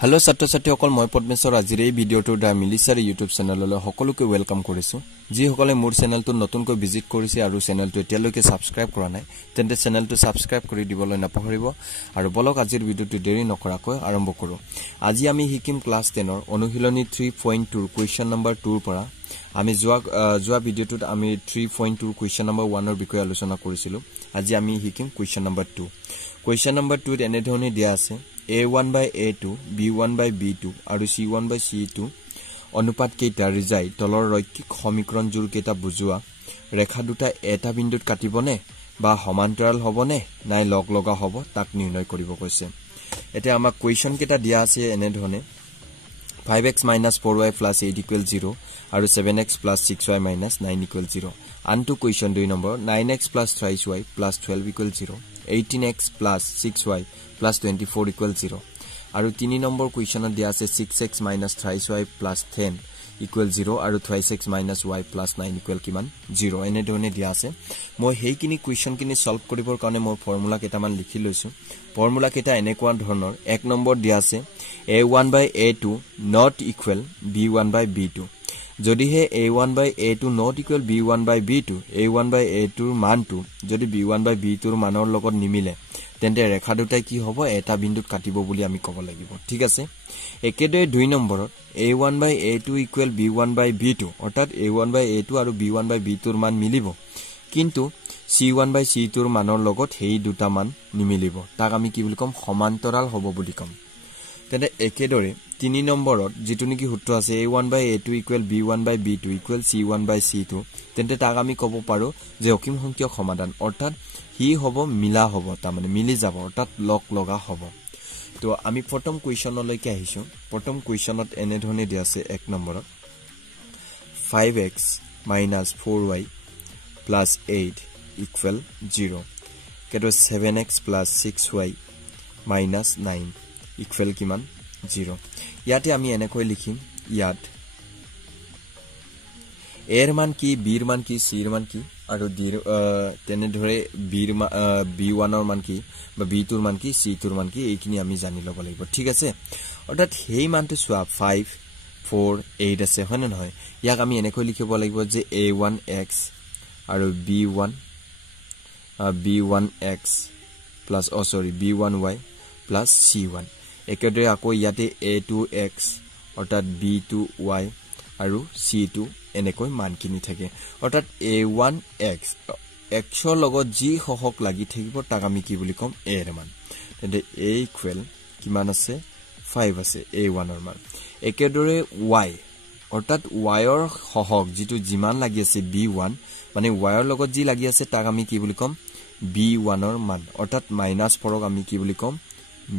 Hello ছাত্ৰ-ছাত্ৰী সকল মই পদ্মেশ্বৰ আজিৰ এই ভিডিওটো দা মিলিছাৰ ইউটিউব চেনেললৈ সকলোকে ওয়েলকাম কৰিছো যি সকলে মোৰ চেনেলটো নতুনকৈ ভিজিট কৰিছে আৰু চেনেলটো এতিয়ালৈকে সাবস্ক্ৰাইব কৰা নাই তেন্তে চেনেলটো সাবস্ক্ৰাইব কৰি দিবলৈ নাপাহৰিব আৰু বলক আজিৰ ভিডিওটো দেৰি নকৰাকৈ আৰম্ভ কৰো আজি আমি হিকিম ক্লাস 10 ৰ অনুশীলনী 3.2 কোৱেশ্চন নম্বৰ 2 ৰ পৰা আমি যোৱা ভিডিওটোত আমি 3.2 কোৱেশ্চন নম্বৰ 1 ৰ বিষয়ে আলোচনা কৰিছিলো আজি আমি Hikkim question number 2 question number 2 এনে ধৰণে দিয়া আছে A1 by A2, B1 by B2, আৰু C1 by C2 অনুপাত কেইটা ৰিজাই তলৰ ৰৈখিক সমীকৰণ জোৰ কেইটা বুজোৱা ৰেখা দুটা এটা বিন্দুত কাটিবনে বা সমান্তৰাল হ'বনে নাই লগ লগা হ'ব তাক নিৰ্ণয় কৰিব কৈছে এতিয়া আমাক কোৱেশ্চন কেইটা দিয়া আছে এনে ধৰণে 5x - 4y + 8 = 0 আৰু 7x + 6y - 9 = 0 আনটো question 2 number 9x + 3y + 12 = 0 18x + 6y + 24 = 0 আৰু 3 নম্বৰ কোৱেশ্চনত দিয়া আছে 6x - 3y + 10 = 0 আৰু 3x - y + 9 = কিমান 0 এনে ধৰণে দিয়া আছে মই হেইখিনি কোৱেশ্চন কিনি সলভ কৰিবৰ কাৰণে মই ফৰ্মুলা কেইটামান লিখি লৈছো ফৰ্মুলা কেইটা এনেকুৱা ধৰণৰ 1 নম্বৰ দিয়া আছে A1 by A2 not equal B1 by B2 যদিহে A1 by A2 not equal B1 by B2 A1 by A2 ৰ মানটো যদি B1 by B2 ৰ মানৰ লগত নিমিলে তেন্তে ৰেখা দুটাই কি হ'ব এটা বিন্দুত কাটিব বুলি আমি ক'ব লাগিব ঠিক আছে একেদৰে 2 নম্বৰত A1 by A2 equal B1 by B2 অৰ্থাৎ A1 by A2 আৰু B1 by B2 ৰ মান মিলিব কিন্তু C1 by C2 ৰ মানৰ লগত হেই দুটা মান নিমিলিব তাক আমি কি বুলি কম সমান্তৰাল হ'ব বুলি কম তেনে একেদৰে 3 নম্বৰত যেটো নেকি সূত্ৰ আছে A1 by A2 equal B1 by B2 equal C1 by C2 তেন্তে তাক আমি ক'ব পাৰো যে অসীম সংখ্যক সমাধান অৰ্থাৎ হি হ'ব মিলা হ'ব তা মানে মিলি যাব অৰ্থাৎ লগ লগা হ'ব তো আমি প্ৰথম কোৱেশ্চনলৈকে আহিছো প্ৰথম কোৱেশ্চনত এনে ধৰণে দিয়া আছে 1 নম্বৰত 5x - 4y + 8 equal 0 কেটো 7x + 6y - 9 equal কিমান 0 ইয়াতে আমি এনেকৈ লিখিম ইয়াত a ৰ মান কি b ৰ মান কি c ৰ মান কি আৰু d তেনে ধৰে b1 ৰ মান কি বা b2 ৰ মান কি c2 ৰ মান কি এইখিনি আমি জানি ল'ব লাগিব ঠিক আছে অৰ্থাৎ হেই মানটো সোৱা 5 4 8 আছে হয় না নহয় ইয়াক আমি এনেকৈ লিখিব লাগিব যে a1x আৰু b1x plus b1y plus c1 একেদৰে আকৌ ইয়াতে a2x অৰ্থাৎ b2y আৰু c2 এনেকৈ মানখিনি থাকে অৰ্থাৎ a1x x ৰ লগত যি সহক লাগি থাকিব তাক আমি কি বুলি কম a ৰ মান তেন্তে a ইকুৱেল কিমান আছে 5 আছে a1 ৰ মান একেদৰে y অৰ্থাৎ y ৰ সহক যেটো জিমান লাগি আছে b1 মানে y ৰ লগত যি লাগি আছে তাক আমি কি বুলি কম b1 ৰ মান অৰ্থাৎ -4 ক আমি কি বুলি কম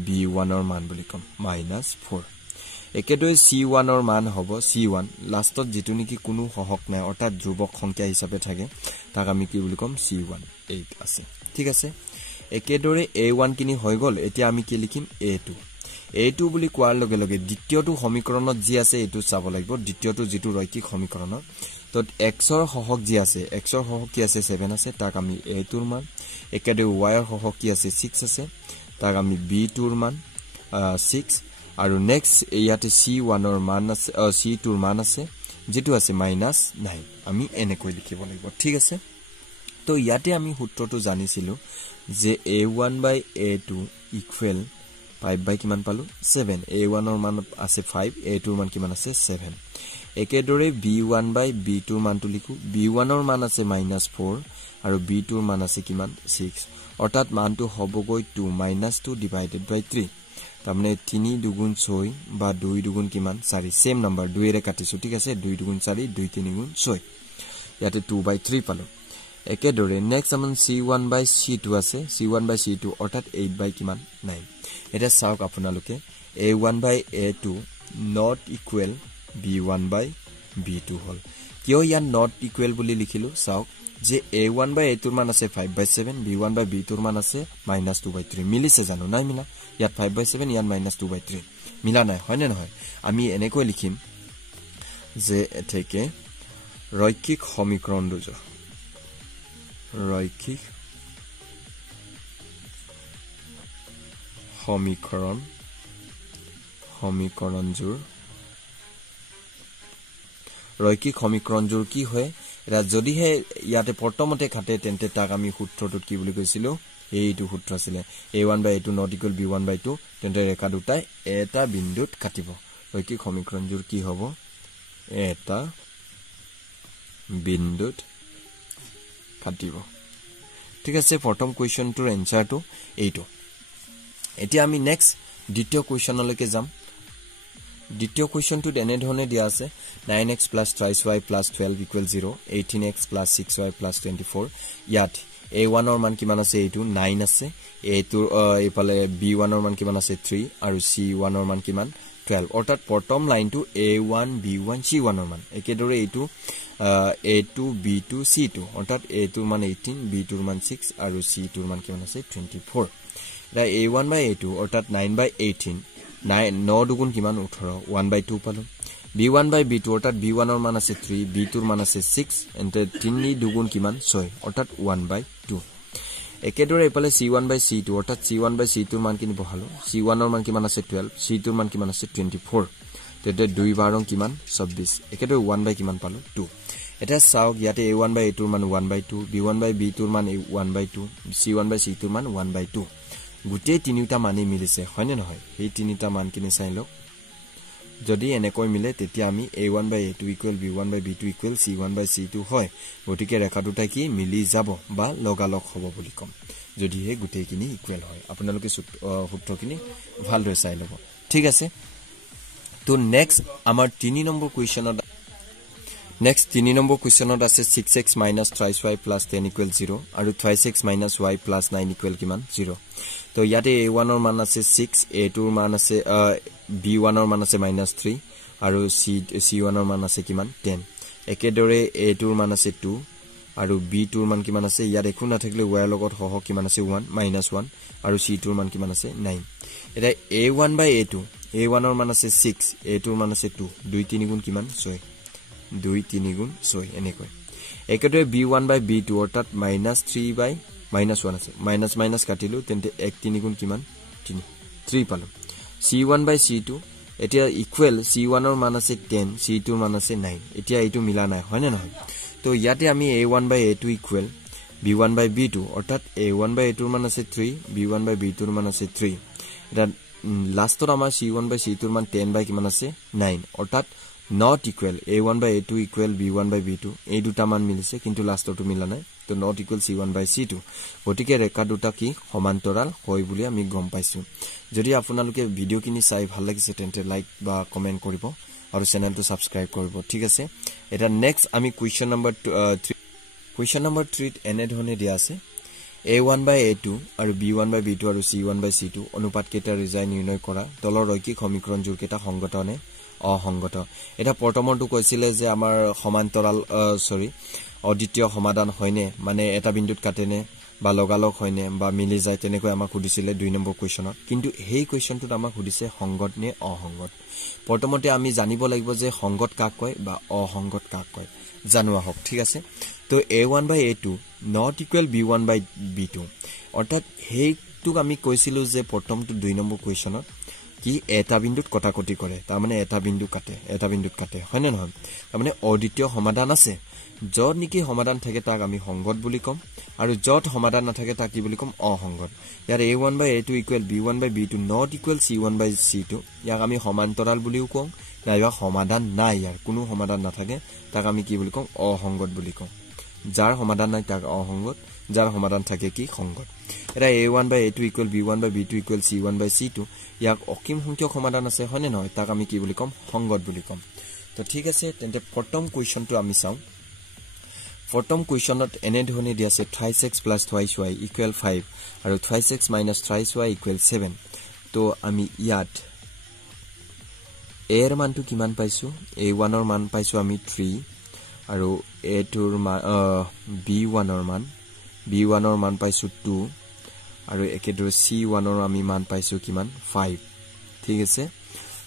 b1 ৰ মান বুলি কম -4 একেদৰে c1 ৰ মান হ'ব c1 লাষ্টত যেটো নেকি কোনো সহক নাই অৰ্থাৎ ধ্ৰুবক সংখ্যা হিচাপে থাকে তাক আমি কি বুলি কম c1 8 আছে ঠিক আছে একেদৰে a1 কিনি হৈ গল এতিয়া আমি কি লিখিম a2 বুলি কোৱাৰ লগে লগে দ্বিতীয়টো সমীকৰণত যি আছে এটো চাব লাগিব দ্বিতীয়টো যেটো ৰৈখিক সমীকৰণৰ তো x ৰ সহক যি আছে x ৰ সহক কি আছে 7 আছে তাক আমি a2 ৰ মান একেদৰে y ৰ সহক কি আছে 6 আছে তাক আমি b2 ৰ মান 6 আৰু নেক্সট ইয়াতে c1 ৰ মান আছে c2 ৰ মান আছে যেটো আছে -9 আমি এনেকৈ লিখিব লাগিব ঠিক আছে তো ইয়াতে আমি সূত্ৰটো জানিছিলো যে a1 by a2 equal 5 by কিমান পালো 7 a1 ৰ মান আছে 5 a2 ৰ মান কিমান আছে 7 একেদৰে b1 by b2 ৰ মানটো লিখো b1 ৰ মান আছে -4 আৰু b2 ৰ মান আছে কিমান 6 অৰ্থাৎ মানটো হ'বগৈ 2 -2 divided by 3 তাৰমানে 3 দুগুণ 6 বা 2 দুগুণ কিমান 4 সেম নাম্বাৰ 2 এৰে কাটিছো ঠিক আছে 2 দুগুণ 4 2 3 গুণ 6 ইয়াতে 2/3 পালো একেদৰে next Aman c1 by c2 আছে c1 by c2 অৰ্থাৎ 8 by কিমান 9 এটা চাওক আপোনালোকে a1 by a2 not equal b1 by b2 হল কিয় ইয়াত not equal বুলি লিখিলো চাওক যে a1 by a2 ৰ মান আছে 5/7 b1 by b2 ৰ মান আছে -2/3 মিলিছে জানো নাই মিলা ইয়াত 5/7 ইয়াত -2/3 মিলা নাই হয় নে নহয় আমি এনেকৈ লিখিম যে এতেকে ৰৈখিক সমীকৰণ দুজ ৰৈখিক সমীকৰণ সমীকৰণজোৰ কি হয় এটা যদিহে ইয়াতে প্ৰথমতে খাটে তেন্তে তাক আমি সূত্ৰটোত কি বুলি কৈছিলো এইটো সূত্ৰ আছিল a1/a2 not equal b1/2 তেন্তে ৰেখা দুটাই এটা বিন্দুত কাটিব ৰৈখিক সমীকৰণজোৰ কি হ'ব এটা বিন্দুত কাটিব ঠিক আছে প্ৰথম কোৱেশ্চনটোৰ এনসাৰটো এইটো এতিয়া আমি নেক্সট দ্বিতীয় কোৱেশ্চনলৈকে যাম দ্বিতীয় কোৱেশ্চনটো এনে ধৰণে দিয়া আছে 9x + 3y + 12 = 0 18x + 6y + 24 ইয়াত a1 ৰ মান কিমান আছে এইটো 9 আছে a2 এফালে b1 ৰ মান কিমান আছে 3 আৰু c1 ৰ মান কিমান 12 অৰ্থাৎ প্ৰথম লাইনটো a1 b1 c1 ৰ মান একেদৰে এইটো a2 b2 c2 অৰ্থাৎ a2 ৰ মান 18 b2 ৰ মান 6 আৰু c2 ৰ মান কিমান আছে 24 এটা a1/a2 অৰ্থাৎ 9/18 9 দুগুণ কিমান 18 1/2 পালো b1/b2 অৰ্থাৎ b1 ৰ মান আছে 3 b2 ৰ মান আছে 6 এন্তে 3 দুগুণ কিমান 6 অৰ্থাৎ 1/2 একেদৰে এফালে c1/c2 অৰ্থাৎ c1/c2 ৰ মান কিনি বহালো c1 ৰ মান কিমান আছে 12 c2 ৰ মান কিমান আছে 24 তেতে 2 বাৰং কিমান 26 একেদৰে 1 কিমান পালো 2 এটা চাওক ইয়াতে a1/a2 ৰ মান 1/2 b1/b2 ৰ মান 1/2 c1/c2 ৰ মান 1/2 গুটেই তিনিটা মানি মিলিছে হয়নে নহয় এই তিনিটা মান কিনি চাই লওক যদি এনেকৈ মিলে তেতিয়া আমি a1/a2 = b1/b2 = c1/c2 হয় গতিকে ৰেখা দুটা কি মিলি যাব বা লগালগ হ'ব বুলি কম যদি হে গুটেইখিনি ইকুৱেল হয় আপোনালোকে সূত্ৰখিনি ভালদৰে চাই ল'ব ঠিক আছে তো নেক্সট আমাৰ 3 নম্বৰ কোৱেশ্চনত আছে 6x - 3y + 10 = 0 আৰু 5x - y + 9 = কিমান 0 তো ইয়াতে a1 ৰ মান আছে 6 a2 ৰ মান আছে b1 ৰ মান আছে -3 আৰু c1 ৰ মান আছে কিমান 10 একেদৰে a2 ৰ মান আছে 2 আৰু b2 ৰ মান কিমান আছে ইয়াত একো নাথাকিলে y ৰ লগত সহ কিমান আছে 1 -1 আৰু c2 ৰ মান কিমান আছে 9 এটা a1/a2 a1 ৰ মান আছে 6 a2 ৰ মান আছে 2 2 3 গুণ কিমান 6 2 3 গুণ 6 এনেকৈ একেদৰে b1/b2 অৰ্থাৎ -3/-1 আছে মাইনাস কাটিলো তেন্তে 1 3 গুণ কিমান 3 পালো c1/c2 এতিয়া ইকুৱেল c1 ৰ মান আছে 10 c2 ৰ মান আছে 9 এতিয়া এইটো মিলা নাই হয় না নহয় তো ইয়াতে আমি a1/a2 ইকুৱেল b1/b2 অৰ্থাৎ a1/a2 ৰ মান আছে 3 b1/b2 ৰ মান আছে 3 এটা লাষ্টত আমাৰ c1/c2 ৰ মান 10 কিমান আছে 9 অৰ্থাৎ not equal a1/a2 equal b1/b2 এই দুটা মান মিলিছে কিন্তু লাষ্টটো মিলা নাই তো not equal c1/c2 গতিকে ৰেখা দুটা কি সমান্তৰাল হয় বুলি আমি গম পাইছো যদি আপোনালোকে ভিডিও কিনি চাই ভাল লাগিছে তেন্তে লাইক বা কমেন্ট কৰিব আৰু চেনেলটো সাবস্ক্ৰাইব কৰিব ঠিক আছে এটা নেক্সট আমি কোৱেশ্চন নম্বৰ 3 এনে ধৰণে দিয়া আছে a1/a2 আৰু b1/b2 আৰু c1/c2 অনুপাত কেইটা ৰিজাই নিৰ্ণয় কৰা তলৰ ৰৈখিক সমীকৰণ জোৰ কেইটা সংগত নে অসংগত এটা প্ৰথমটো কৈছিলে যে আমাৰ সমান্তৰাল অদ্বিতীয় সমাধান হয়নে মানে এটা বিন্দুত কাটেনে বা লগালগ হয়নে বা মিলি যায় তেনেকৈ আমাক সুধিছিলে 2 নম্বৰ কোৱেশ্চনত কিন্তু এই কোৱেশ্চনটোত আমাক সুধিছে সংগত নে অসংগত প্ৰথমতে আমি জানিব লাগিব যে সংগত কাক কয় বা অসংগত কাক কয় জানোৱা হক ঠিক আছে তো a1/a2 not equal b1/b2 অৰ্থাৎ হেইটোক আমি কৈছিলো যে প্ৰথমটো 2 নম্বৰ কোৱেশ্চনত কি এটা বিন্দুত কটাকটি কৰে তাৰ মানে এটা বিন্দুত কাটে হয় না নহয় তাৰ মানে অদ্বিতীয় সমাধান আছে যত নেকি সমাধান থাকে তাক আমি সংগত বুলি কম আৰু যত সমাধান নাথাকে তাক কি বুলি কম অসংগত ইয়াৰ a1/a2 equal b1/b2 not equal c1/c2 ইয়াক আমি সমান্তৰাল বুলিও কম নাইবা সমাধান নাই ইয়াৰ কোনো সমাধান নাথাকে তাক আমি কি বুলি কম অসংগত বুলি কম যাৰ সমাধান নাই তাক অসংগত যাৰ সমাধান থাকে কি সংগত এটা a1/a2 equal b1/b2 equal c1/c2 ইয়াক অসীম সংখ্যক সমাধান আছে হয়নে নহয় তাক আমি কি বুলি কম সংগত বুলি কম তো ঠিক আছে তেন্তে প্ৰথম কোৱেশ্চনটো আমি চাও প্ৰথম কোৱেশ্চনত এনে ধৰণে দিয়া আছে 3x + 2y equal 5 আৰু 3x - 3y equal 7 তো আমি ইয়াত a ৰ মানটো কিমান পাইছো a1 ৰ মান পাইছো আমি 3 আৰু a2 ৰ মান b1 ৰ মান পাইছো 2 আৰু একেদৰে c1 ৰ আমি মান পাইছো কিমান 5 ঠিক আছে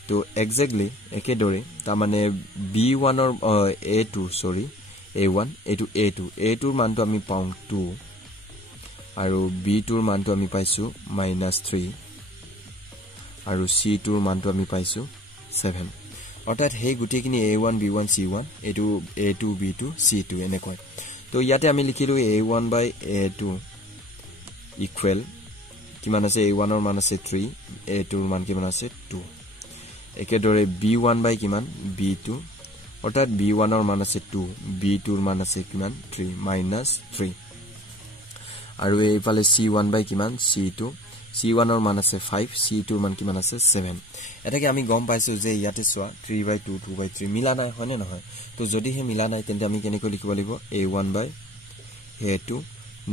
তো এক্স্যাক্টলি একেদৰে তাৰ মানে b1 ৰ a1 এইটো a2 ৰ মানটো আমি পাও 2 আৰু b2 ৰ মানটো আমি পাইছো -3 আৰু c2 ৰ মানটো আমি পাইছো 7 অৰ্থাৎ হেই গুটেকিনি a1 b1 c1 এটো a2 b2 c2 এনেকৈ তো ইয়াতে আমি লিখিলো a1 by a2 ইকুৱেল কিমান আছে a1 ৰ মান আছে 3 a2 ৰ মান কিমান আছে 2 একেদৰে b1 by কিমান b2 অৰ্থাৎ b1 ৰ মান আছে 2 b2 ৰ মান আছে কিমান 3 -3 আৰু এইফালে c1 by কিমান c2 c1 ৰ মান আছে 5 c2 ৰ মান কিমান আছে 7 এটাকে আমি গম পাইছো যে ইয়াতে সোৱা 3/2 2/3 মিলা নাই হয়নে নহয় তো যদি হে মিলা নাই তেন্তে আমি কেনেকৈ লিখিব লাগিব a1 by a2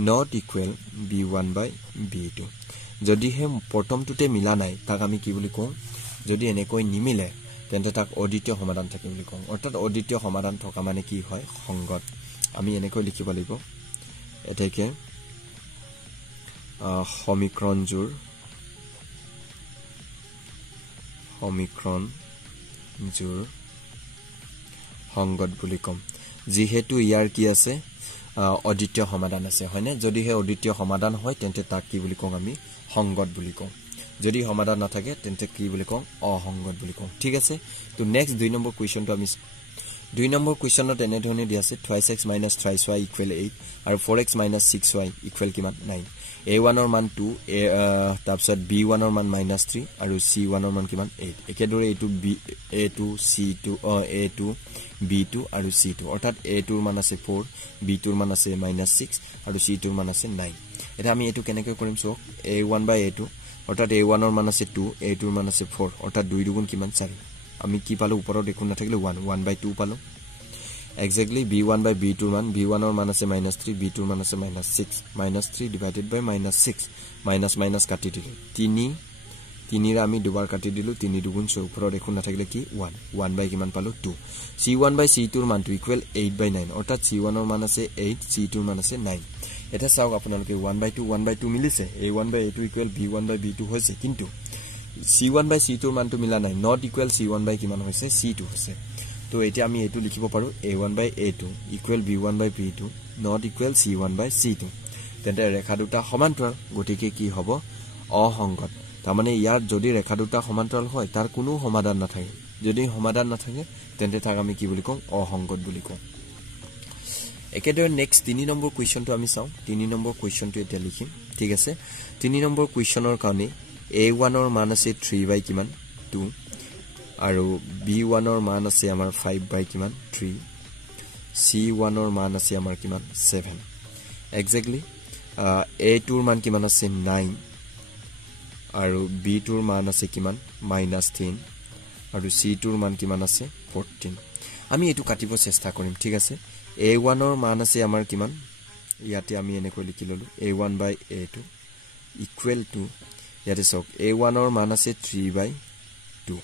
not equal b1 by b2 যদি হে প্ৰথমটোতে মিলা নাই তাক আমি কি বুলি কওঁ যদি এনেকৈ নিমিলে তেন্তে তাক অদ্বিতীয় সমাধান থাকে বুলি কওঁ অৰ্থাৎ অদ্বিতীয় সমাধান থকা মানে কি হয় সংগত আমি এনেকৈ লিখিব লাগিব এটাকে সমীকৰণ জোৰ সংগত বুলি কম যেহেতু ইয়াৰ কি আছে অদ্বিতীয় সমাধান আছে হয়নে যদি হে অদ্বিতীয় সমাধান হয় তেন্তে তাক কি বুলি কওঁ আমি সংগত বুলি কওঁ যদি সমাধান না থাকে তেন্তে কি বুলি কওঁ অসংগত বুলি কওঁ ঠিক আছে তো নেক্সট 2 নম্বৰ কোৱেশ্চনটো আমি 2 নম্বৰ কোৱেশ্চনত এনে ধৰণে দিয়া আছে 2x - 3y = 8 আৰু 4x - 6y = কিমান 9 a1 ৰ মান 2 তাৰপিছত b1 ৰ মান -3 আৰু c1 ৰ মান কিমান 8 একেদৰে এটো a2 c2 a2 b2 আৰু c2 অৰ্থাৎ a2 ৰ মান আছে 4 b2 ৰ মান আছে -6 আৰু c2 ৰ মান আছে 9 এটা আমি এটো কেনেকৈ কৰিম সো a1 by a2 অৰ্থাৎ a1 ৰ মান আছে 2 a2 ৰ মান আছে 4 অৰ্থাৎ 2 দুগুণ কিমান 4 আমি কি পালো ওপৰত দেখুন না থাকিলে 1/2 পালো exactly b1 by b2 ৰ মান b1 ৰ মান আছে -3 b2 ৰ মান আছে -6 -3 divided by -6 মাইনাস কাটি দিলে 3 ৰা আমি দুবাৰ কাটি দিলো 3 দুগুণ 6 ওপৰত দেখুন না থাকিলে কি 1 by কিমান পালো 2 c1 by c2 ৰ মানটো ইকুৱেল 8/9 অৰ্থাৎ c1 ৰ মান আছে 8 c2 ৰ মান আছে 9 এটা চাওক আপোনালোকে 1/2 মিলিছে a1 by a2 equal b1 by b2 হৈছে কিন্তু c1 by c2 ৰ মানটো মিলা নাই not equal c1 by কিমান হৈছে c2 হৈছে তো এতিয়া আমি এটো লিখিব পাৰো a1 by a2 equal b1 by b2 not equal c1 by c2 তেন্তে ৰেখা দুটা সমান্তৰাল গতিকে কি হ'ব অসংগত তাৰ মানে ইয়াৰ যদি ৰেখা দুটা সমান্তৰাল হয় তাৰ কোনো সমাধান নাথাকে যদি সমাধান নাথাকে তেন্তে তাক আমি কি বুলি কওঁ অসংগত বুলি কওঁ একেদৰে নেক্সট 3 নম্বৰ কোৱেশ্চনটো আমি চাওঁ 3 নম্বৰ কোৱেশ্চনটো এতিয়া লিখিম ঠিক আছে 3 নম্বৰ কোৱেশ্চনৰ কাৰণে a1 ৰ মান আছে 3 by কিমান 2 আৰু b1 ৰ মান আছে আমাৰ 5 by কিমান 3 c1 ৰ মান আছে আমাৰ কিমান 7 exactly a2 ৰ মান কিমান আছে 9 আৰু b2 ৰ মান আছে কিমান -10 আৰু c2 ৰ মান কিমান আছে 14 আমি এটো কাটিব চেষ্টা কৰিম ঠিক আছে a1 ৰ মান আছে আমাৰ কিমান ইয়াতে আমি এনেকৈ লিখি ললো a1 by a2 equal to ইয়াতে সক a1 ৰ মান আছে 3/2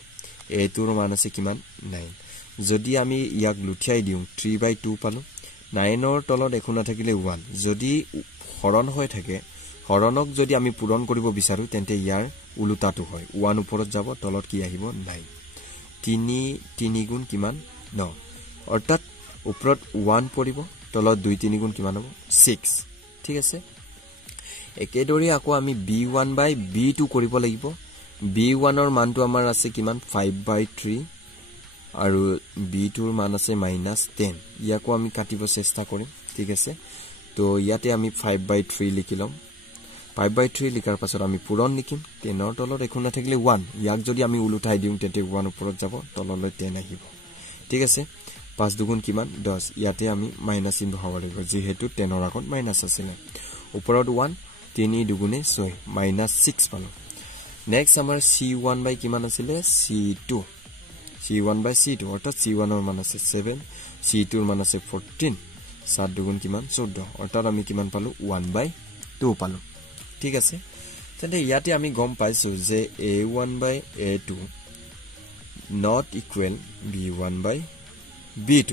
a2 ৰ মান আছে কিমান 9 যদি আমি ইয়াক লুঠিয়াই দিও 3/2 পালো 9 ৰ তলত একো না থাকিলে 1 যদি হৰণ হৈ থাকে হৰণক যদি আমি পূৰণ কৰিব বিচাৰো তেন্তে ইয়াৰ উলুটাটো হয় 1 ওপৰত যাব তলত কি আহিব 9 3 গুণ কিমান 9 অৰ্থাৎ ওপৰত 1 পৰিব তলত 2 3 গুণ কিমান হ'ব 6 ঠিক আছে একেদৰে আকৌ আমি b1 by b2 কৰিব লাগিব b1 ৰ মানটো আমাৰ আছে কিমান 5/3 আৰু b2 ৰ মান আছে -10 ইয়াকো আমি কাটিব চেষ্টা কৰিম ঠিক আছে তো ইয়াতে আমি 5/3 লিখি লম 5/3 লিখাৰ পাছত আমি পূৰণ লিখিম 10 ৰ তলত একো না থাকিলে 1 ইয়াক যদি আমি উলুঠাই দিও তেন্তে 1 ওপৰত যাব তললৈ 10 আহিব ঠিক আছে 5 দুগুণ কিমান 10 ইয়াতে আমি মাইনাস চিহ্ন বহাব লাগিব যেহেতু 10 ৰ আগত মাইনাস আছিল ওপৰত 1 3 দুগুণে 6 -6 পালো নেক্সট আমাৰ c1 by কিমান আছিল c1 by c2 অৰ্থাৎ c1 ৰ মান আছে 7 c2 ৰ মান আছে 14 7 দুগুণ কিমান 14 অৰ্থাৎ আমি কিমান পালো 1/2 পালো ঠিক আছে তেন্তে ইয়াতে আমি গম পাইছো যে a1 by a2 not equal b1 by b2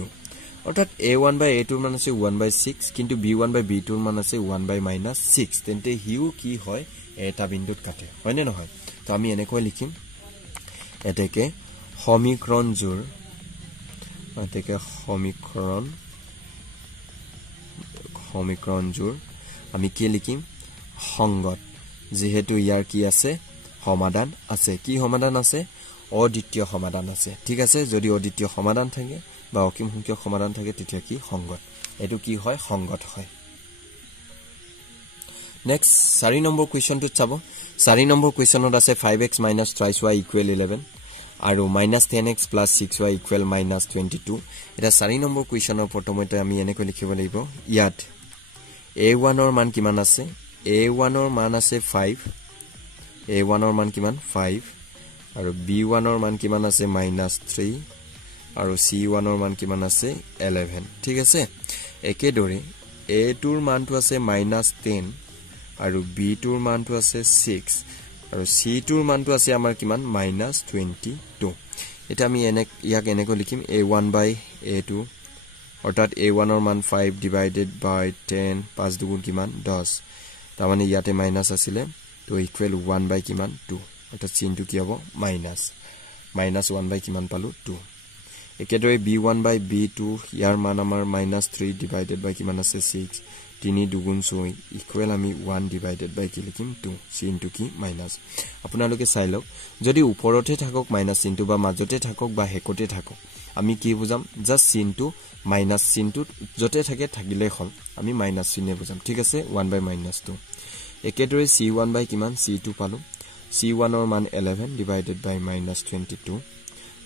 অৰ্থাৎ a1 by a2 ৰ মান আছে 1/6 কিন্তু b1 by b2 ৰ মান আছে 1/-6 তেন্তে হিউ কি হয় এটা বিন্দুত কাটে হয়নে নহয় তো আমি এনেকৈ লিখিম এতেকে সমীকৰণ জোৰ আমি কি লিখিম সংগত যেহেতু ইয়াৰ কি আছে সমাধান আছে কি সমাধান আছে অদ্বিতীয় সমাধান আছে ঠিক আছে যদি অদ্বিতীয় সমাধান থাকে বা অসীম সংখ্যক সমাধান থাকে তেতিয়া কি সংগত এটো কি হয় সংগত হয় নেক্সট 4 নম্বৰ কোৱেশ্চনটো চাব 4 নম্বৰ কোৱেশ্চনত আছে 5x - thrice y = 11 আৰু -10x + 6y = -22 এটা 4 নম্বৰ কোৱেশ্চনৰ প্ৰথমতে আমি এনেকৈ লিখিব লাগিব ইয়াত a1 ৰ মান কিমান আছে a1 ৰ মান আছে 5 a1 ৰ মান কিমান 5 আৰু b1 ৰ মান কিমান আছে -3 আৰু c1 ৰ মান কিমান আছে 11 ঠিক আছে একেদৰে a2 ৰ মানটো আছে -10 আৰু b2 ৰ মানটো আছে 6 আৰু c2 ৰ মানটো আছে আমাৰ কিমান -22 এটা আমি ইয়াক এনেকৈ লিখিম a1/a2 অৰ্থাৎ a1 ৰ মান 5 / 10 5 দুগুণ কিমান 10 তাৰ মানে ইয়াতে মাইনাস আছিল তো ইকুৱেল 1 কিমান 2 অৰ্থাৎ চিহ্নটো কি হ'ব -1 কিমান পালো 2 একেদৰে b1/b2 ইয়াৰ মান আমাৰ -3 / কিমান আছে 6 3 দুগুণ 6 ইকুৱেল আমি 1 / কি লিখিম 2 চিহ্নটো কি মাইনাস আপোনালোকে চাই লওক যদি ওপৰতে থাকক মাইনাস চিহ্নটো বা মাজতে থাকক বা হেকতে থাকক আমি কি বুজাম জাস্ট চিহ্নটো মাইনাস চিহ্নটো যতে থাকে থাকিলে হল আমি মাইনাস চিহ্নে বুজাম ঠিক আছে 1/-2 একেদৰে c1 কিমান c2 পালো c1 ৰ মান 11 / -22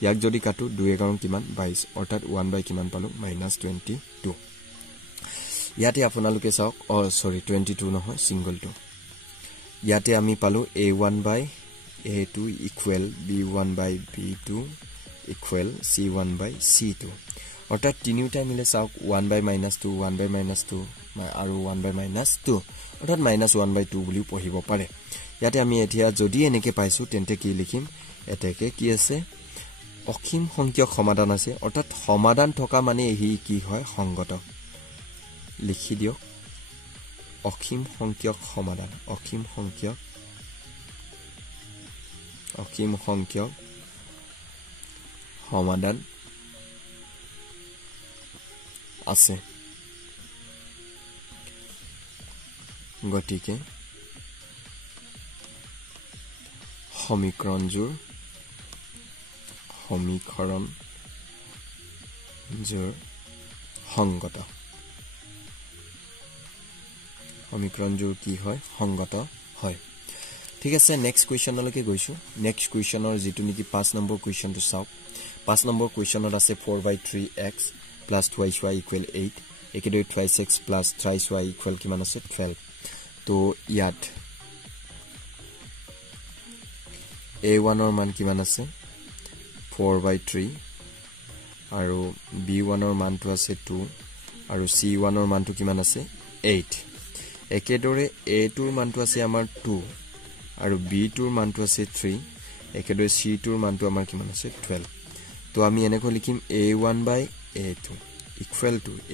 ইয়াক যদি কাটো 2 এ কাৰণ কিমান 22 অৰ্থাৎ 1 কিমান পালো -22 ইয়াতে আপোনালোকে চাওক 22 নহয় সিঙ্গলটো ইয়াতে আমি পালো a1/a2 = b1/b2 = c1/c2 অৰ্থাৎ তিনিটা মিলে চাওক 1/-2 1/-2 আৰু 1/-2 অৰ্থাৎ -1/2 বুলি পঢ়িব পাৰে ইয়াতে আমি এতিয়া যদি এনেকে পাইছো তেন্তে কি লিখিম এতেকে কি আছে অসীম সংখ্যক সমাধান আছে অৰ্থাৎ সমাধান থকা মানে এই কি হয় সংগত লিখি দিও অসীম সংখ্যক সমাধান অসীম সংখ্যক সমাধান আছে গতিকে সমীকৰণজোৰ সংগত সমীকৰণজোৰ কি হয় সংগত হয় ঠিক আছে নেক্সট কোৱেশ্চনলৈকে গৈছো নেক্সট কোৱেশ্চনৰ যেটো নেকি 5 নম্বৰ কোৱেশ্চনটো চাওক 5 নম্বৰ কোৱেশ্চনত আছে 4/3x + twice y = 8 একেদৰে twice x + thrice y = কিমান আছে 12 তো ইয়াত a1 ৰ মান কিমান আছে 4/3 আৰু b1 ৰ মানটো আছে 2 আৰু c1 ৰ মানটো কিমান আছে 8 একেদৰে a2 ৰ মানটো আছে আমাৰ 2 আৰু b2 ৰ মানটো আছে 3 একেদৰে c2 ৰ মানটো আমাৰ কিমান আছে 12 তো আমি এনেকৈ লিখিম a1/a2 =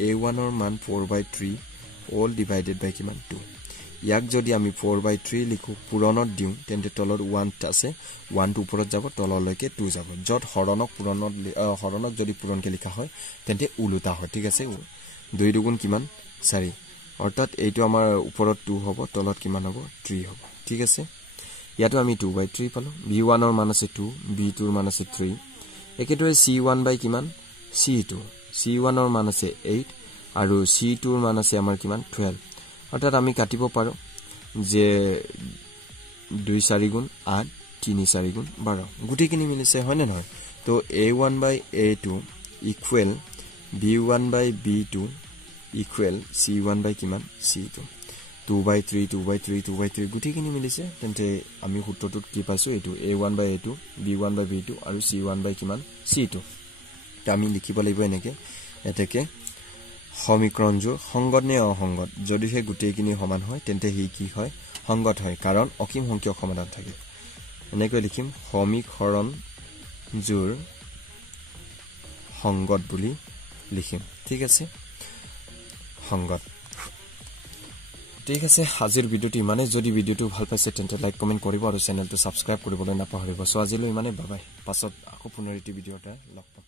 a1 ৰ মান 4/3 all divided by কিমান 2 ইয়াক যদি আমি 4/3 লিখো পূৰণত দিও তেন্তে তলত 1 আছে 1 টো ওপৰত যাব তললৈকে 2 যাব যত হৰণক যদি পূৰণকে লিখা হয় তেন্তে উলুটা হয় ঠিক আছে 2 দুগুণ কিমান 4 অৰ্থাৎ এইটো আমাৰ ওপৰত 2 হ'ব তলত কিমান হ'ব 3 হ'ব ঠিক আছে ইয়াতো আমি 2/3 পালো b1 ৰ মান আছে 2 b2 ৰ মান আছে 3 একেদৰে c1 কিমান c1 ৰ মান আছে 8 আৰু c2 ৰ মান আছে আমাৰ কিমান 12 অৰ্থাৎ আমি কাটিব পাৰো যে 2 4 গুণ 8 3 4 গুণ 12 গুটিখিনি মিলিছে হয় না নহয় তো a1/a2 = b1/b2 = c1 কিমান c2 2/3 2/3 2/3 গুটিখিনি মিলিছে তেন্তে আমি সূত্ৰটোত কি পাইছো এটো a1/a2 b1/b2 আৰু c1 কিমান c2 তা আমি লিখিব লাগিব এনেকে এতেকে সমীকৰণজোৰ সংগত নে অসংগত যদি হে গুটেইখিনি সমান হয় তেন্তে হি কি হয় সংগত হয় কাৰণ অসীম সংখ্যক সমাধান থাকে এনেকৈ লিখিম সমীকৰণজোৰ সংগত বুলি লিখিম ঠিক আছে সংগত ঠিক আছে আজিৰ ভিডিওটি মানে যদি ভিডিওটো ভাল পাইছে তেন্তে লাইক কমেন্ট কৰিব আৰু চেনেলটো সাবস্ক্ৰাইব কৰিবলৈ নাপাহৰিব সো আজিলৈ মানে বাই বাই পাছত আকৌ পুনৰ এটি ভিডিওতে লগ পাম